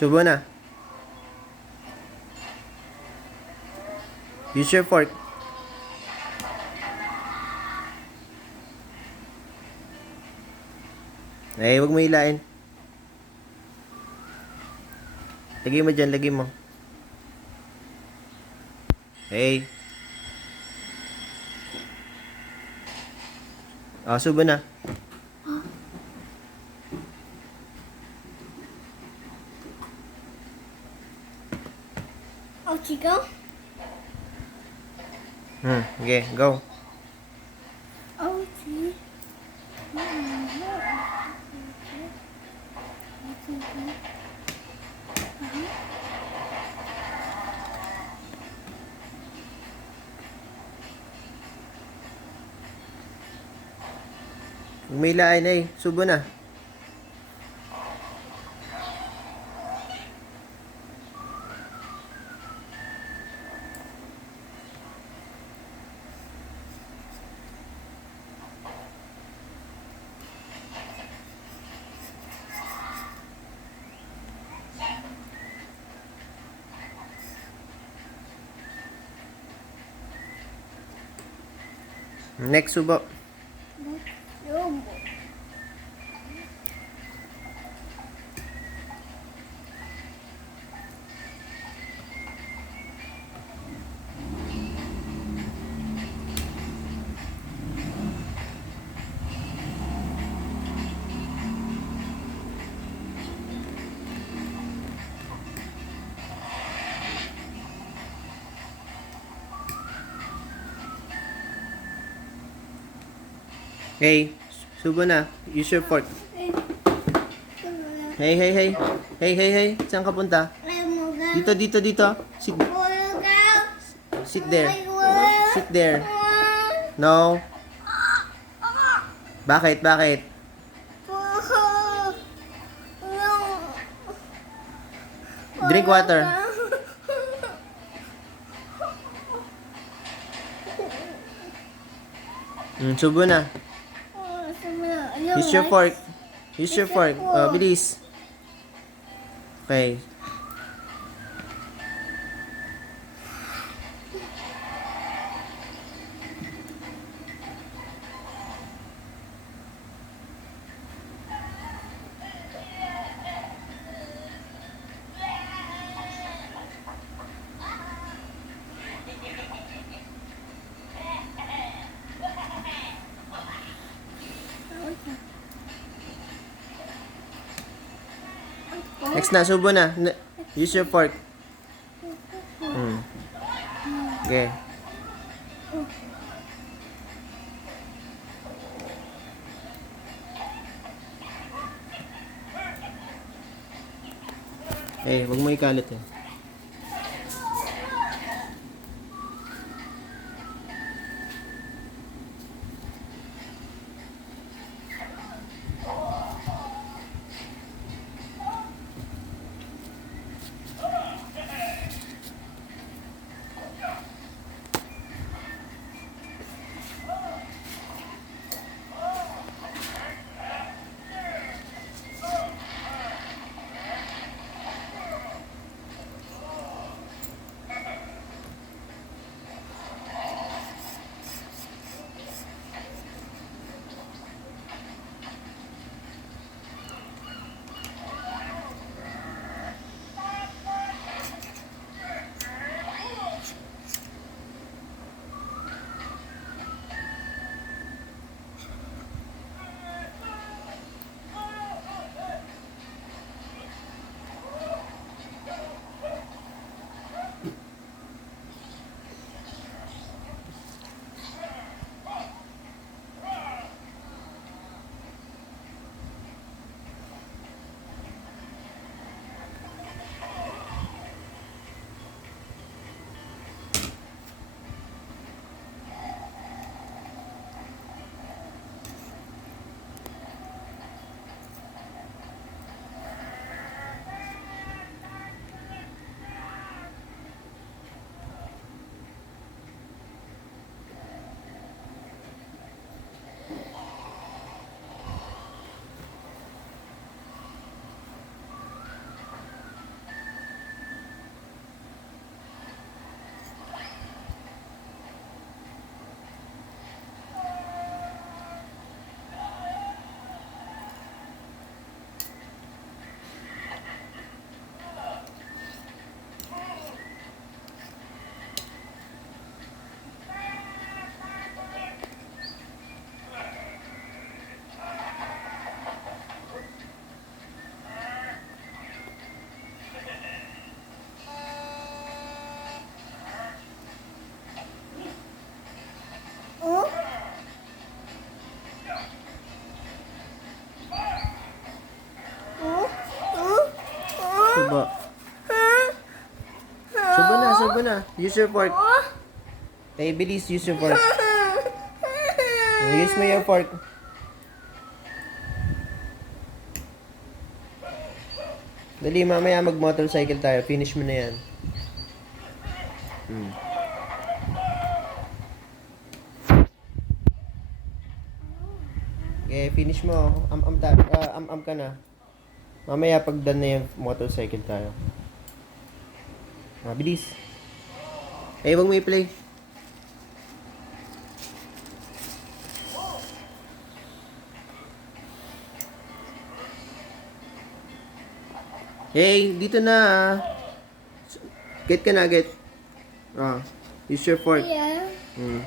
Subo na. Use your fork. Eh, huwag mo hilain. Lagay mo dyan, lagay mo. Hey. Subo na. Oh, Chico? Okay, go. Oh, Chico. Huwag mo hilain, eh. Subo na. Next, subo. Hey, subo na. Use your fork. Hey, hey, hey. Hey, hey, hey. Saan ka punta? Dito, dito, dito. Sit there. Sit there. No. Bakit? Bakit? Drink water. Subo na. Use your fork. Use your fork. Bilis. Okay. Next na, subo na. Use your fork. Okay. Eh, wag mo ikalit eh. Suba. Suba na. Use your fork. Hey, bilis, use your fork. Use mo your fork. Dali, mamaya mag-motorcycle tayo. Finish mo na yan. Okay, finish mo. Am ka na. Mamaya pag done na yung motorcycle tayo. Bilis. Eh, wag mo i-play. Hey, dito na ah. Get ka na, get. Use your fork. Yeah. Hmm.